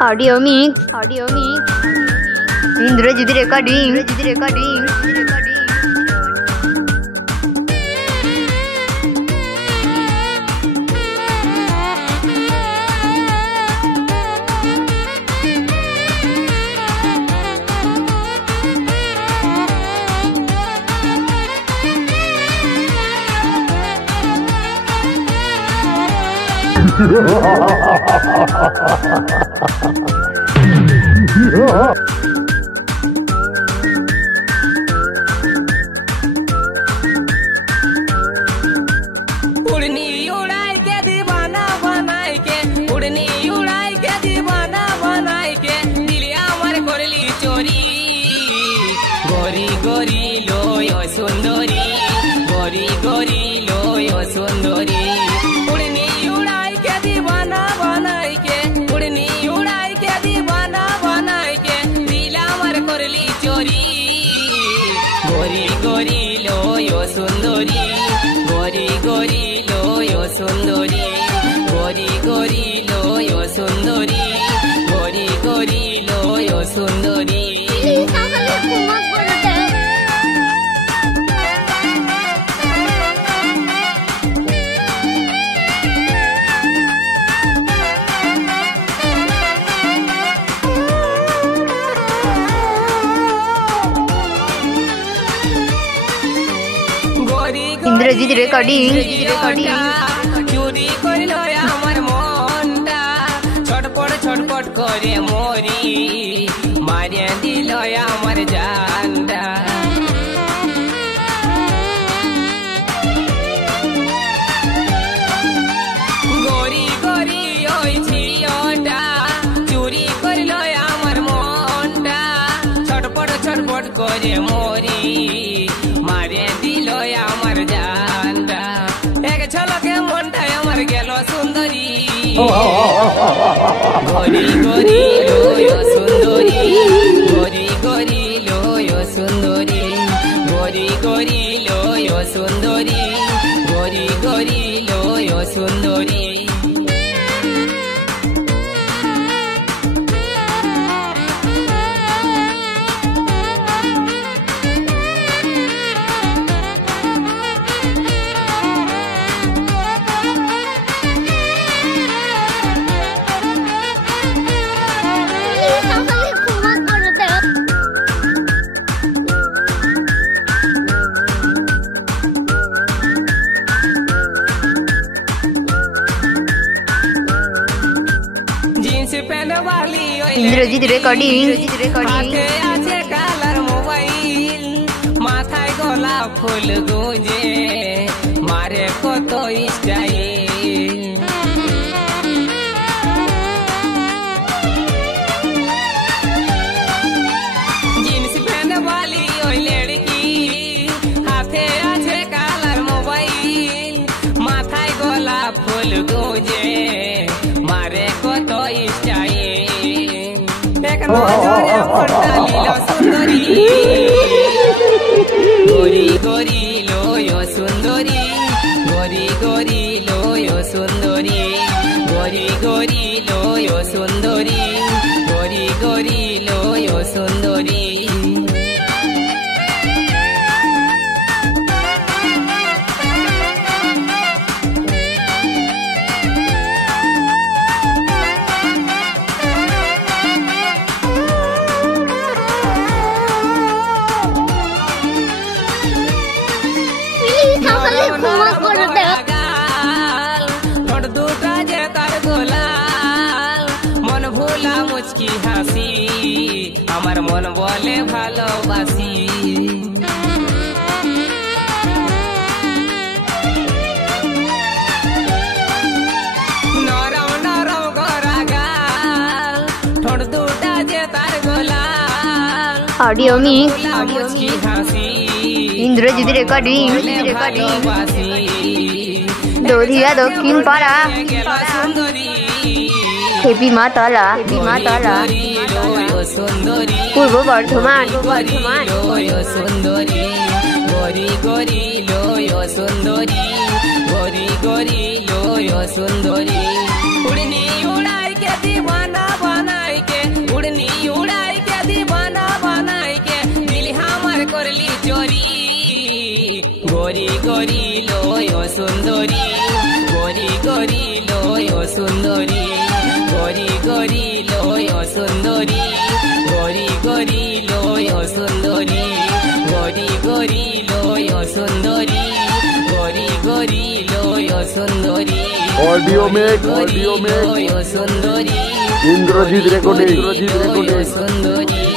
audio mix Indrajit recording उड़नी उड़ाई के दीवाना बनाई के उड़नी उड़ाई के दीवाना बनाई के दिलिया मर करली चोरी गोरी गोरी लोयो सुंदरी गोरी गोरी लोयो सुंदरी उड़नी उड़ाई के दीवाना बनाई के उड़नी उड़ाई के दीवाना बनाई के दिलिया मर करली चोरी गोरी गोरी लोयो सुंदरी गोरी गोरी लोयो सुंदरी गोरी गोरी लोयो सुंदरी गोरी गोरी लोयो सुंदरी इंद्रजीत रेकॉर्डिंग चोरी करिल আমার মনটা ছটপট ছটপট করে মরি মারিয়া দিল আমার জানটা গরি গরি ওই ছিয়টা চুরি করিল আমার মনটা ছটপট ছটপট করে মরি মারিয়া দিল আমার জানটা এক ঝলকে মনটা আমার গেল সুন্দরী গরি গরি লোয় সুন্দরী গরি গরি লোয় সুন্দরী গরি গরি লোয় সুন্দরী গরি গরি লোয় সুন্দরী इंद्रजीत रेकॉर्डिंग हाथे আছে কালার মোবাইল মাথায় গোলাপ ফুল গুঁজে মারে কত স্টাইল জিন্স প্যান্ট वाली ওই লড়কি হাতে আছে কালার মোবাইল মাথায় গোলাপ ফুল গুঁজে মারে কত স্টাইল सुंदरी गोरी गोरी लोयो सुंदरी गोरी गोरी लोयो सुंदरी गोरी गोरी लोयो सुंदरी गोरी गोरी लोयो सुंदरी मन भोला मुचकी हासी আমার মন বলে ভালোবাসি নরম নরম গরা গাল ঠোঁট দুটা যে তার গোলাল audio mix मुचकी हासी Indrajit recording Dadhia দক্ষিণ পাড়া হেপি মা তলা পূর্ব বর্ধমান সুন্দরী গরি গরি লোয় সুন্দরী গরি গরি লোয় সুন্দরী উড়নি উড়াই के दीवाना बनाए গরি গরি লয় সুন্দরী গরি গরি লয় সুন্দরী গরি গরি লয় সুন্দরী গরি গরি লয় সুন্দরী গরি গরি লয় সুন্দরী গরি গরি লয় সুন্দরী ऑडियो में সুন্দরী इंद्रजीत रेकॉर्डिंग সুন্দরী